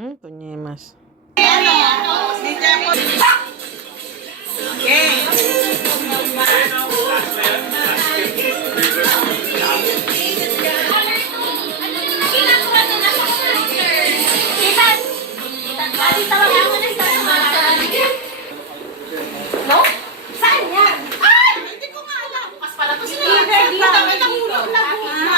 Kunyimas. No? Saan yan? Ay! Hindi ko nga alam. Bukas pala to sila.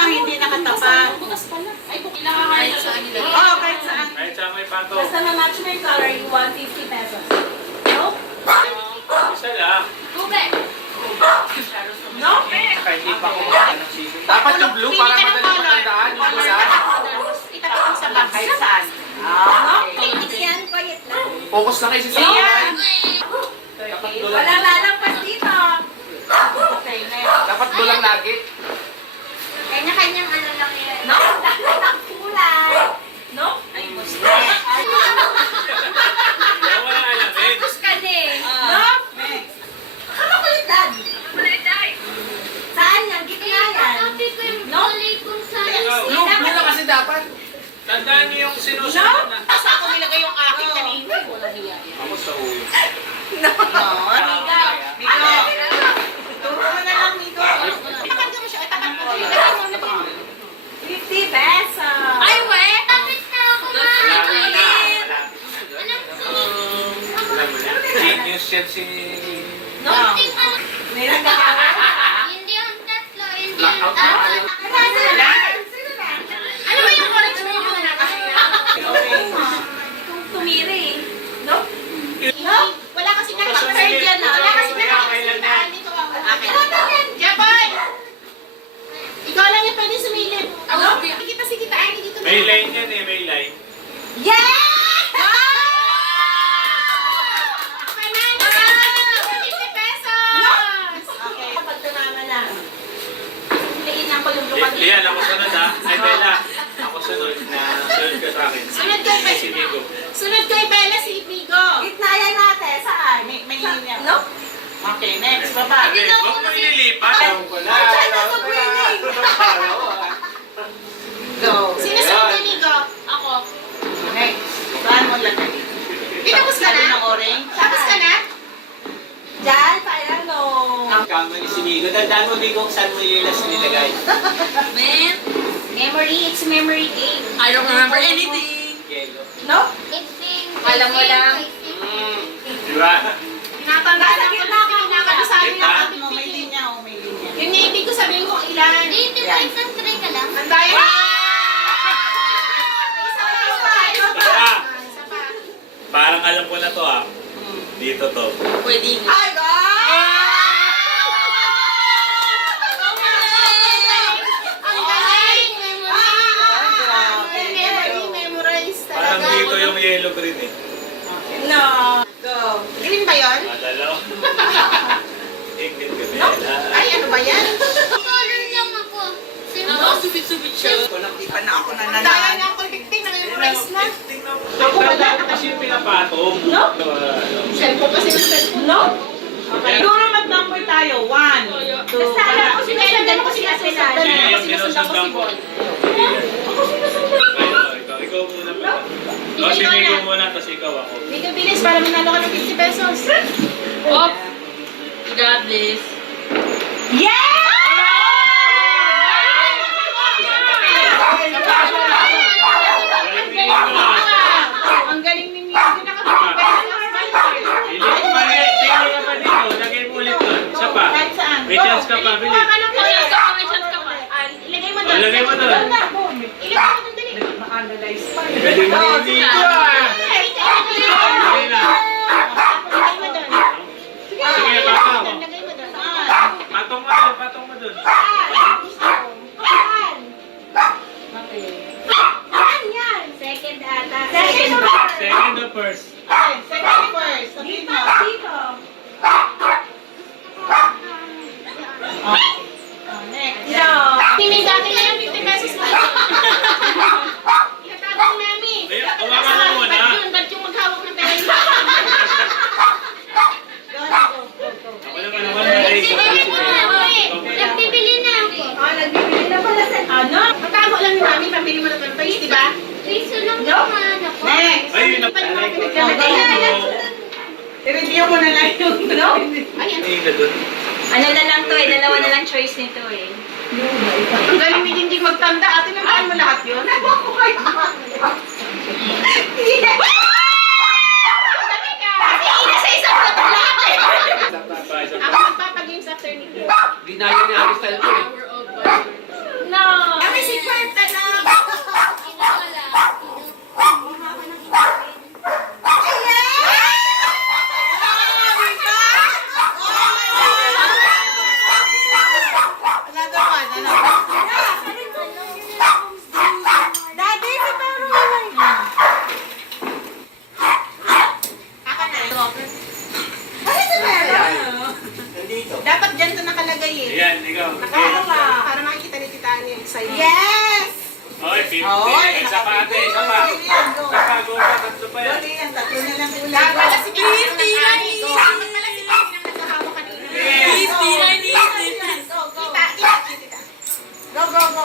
Hindi nakatapat. Bukas pala. Ay, kung kailangan kahit saan nila. Oo, kahit saan. Kahit saan may pato. Basta na-match mo yung color, you want 50 pesos. No? Isa lang. Google. No? Kahit di pa kumakain ng sisig. Dapat yung blue para madali matandaan. Yung isa. Itatapos sa bag. Kahit saan. No? Clinic yan, quiet lang. Focus lang kayo sa Ayan. Dapat Wala lalampas dito. Okay, next. Dapat dulang lagi. Kanya-kanyang ano lang yan. No? Ang kulay. No? Ay, gusto. Wala alamin. Tapos ka din. No? Next. Ano kulitan? Kulitan. Saan yan? Gitna yan. No? Blue na kasi dapat. Tandaan niyo yung sinusunod na. Tapos ako nilagay yung aking kanina. Walang hiya. Ako sa ulo. No. Migo. Migo. Turo mo na lang, Migo. Tapat ka mo siya. Tapat mo. 50 pesos. Ay, we. Tapit na ako, ma. Alam mo na. Genius yan si... No? Meron ka ka? Hindi ang tatlo, hindi Blackout ang na. tatlo. Ano ba yung orange mo yung tumiri? No? No? Wala kasi naka-third yan na. Wala kasi naka-third dito ako. Japon! Ikaw lang yung pwede sumilip. Ano? Kita si kita. Ay, dito. May line yan eh, may line. Yeah! Panalo! 50 pesos! Okay. Kapag tumama na. Liinan ko yung lupa dito. Lian, ako sunod ha. Ay, Bella. Ako sunod na sunod ka sa akin. Sunod kay Ay, si Migo. Sunod kay Bella si Migo. Gitna yan natin. Saan? May linya. No? Okay, next. Baba. Hindi, huwag mo ililipat. Ay, China to winning! Go. Sino sunod kay Migo? Ako. Next. Saan mo lagay? Tapos ka na? Tapos ka na? Diyan, paano? Kama ni si Migo. Tandaan mo, Migo, kung saan mo yung last nilagay. Man, memory. It's memory game. I don't remember anything. Yellow. No? Alam mo lang. Di ba? Tinatandaan ako na ako. Kinakasabi Kita. na kapit may linya o may linya. Yun yung ibig ko sabihin kung ilan. Dito ba isang try ka lang? Tandayan na! Isa pa. Ah, Isa pa. parang alam ko na to ah. Dito to. Pwede nga. Ay, Parang dito yung yellow green eh. No. Go. Green ba yun? Madalaw. Ingit ka Bella. Ay, ano ba yan? Color lang ako. Ano? Subit-subit siya. Di pa na ako Dahil nga ako 15, na-memorize na. Ako wala kasi yung pinapatong. No? Ano? Cellphone kasi ng cellphone. No? Okay. Siguro mag-number tayo. 1, 2, basta alam ko sinusundan ko si Ate Lala. Siya yung Sinusundan ko si sinusundan ko. Bon. Ako sinusundan ko. Ikaw muna pala. O, si Migo muna, tapos ikaw ako. Migo, bilis para manalo ka ng 50 pesos. Op! God bless. Yeah! Ang galing ni Migo. Nakapag Ilit pa rin. Tingnan ka pa dito. Lagay mo ulit doon. Isa pa. Kahit saan. May chance ka pa. Kuha Bilis. ka ng May chance ka pa, may chance ka pa. Ilagay mo doon. Ilagay mo doon. Ilagay mo doon, dali. Ma-analyze pa. Pwede mo yung dito ah. Ilagay na. Ilagay mo doon. Sige, patong. Ilagay mo doon. Patong mo doon. Patong mo doon. Second ata. Second or first? Second first. Sabihin mo. Dito. Next. No. Hindi dati na yung 50 pesos mo. Ihatapos ni Mami. Umaga na muna. Ba't yung maghawak ng pera? Ako naman naman. Nagbibili na ako. Nagbibili na pala sa ano? Matago lang ni Mami, pambili mo na 25, di ba? Piso lang naman ako. Next. Ayun na. Pa yung mga pinagdadala. I-review mo na lang yung no? Ayan. Ayun na doon. Ano na lang to eh, dalawa na lang choice nito eh. Ang galing ni Jingjing magtanda. Ate, namaan mo lahat yun? Kasi ina sa isang plato lahat eh. Ako magpapagames after nito. Ginaya ni Ate Stel ko eh. Power of butter. No! Kami si Kwarta na. Nandito. Dapat ganito nakalagay eh. Ayan, ikaw. Para makikita ni Tita Ani yung excitement. Yes! Okay, 50. Oy, Isa pa ate, isa pa. Isa pa, go pa, tatlo pa yan. Dapat pala si Christy ng Ani. Dapat pala si Christy ng nagkahawak kanina. Please, I need it. Tita. Go, go, go.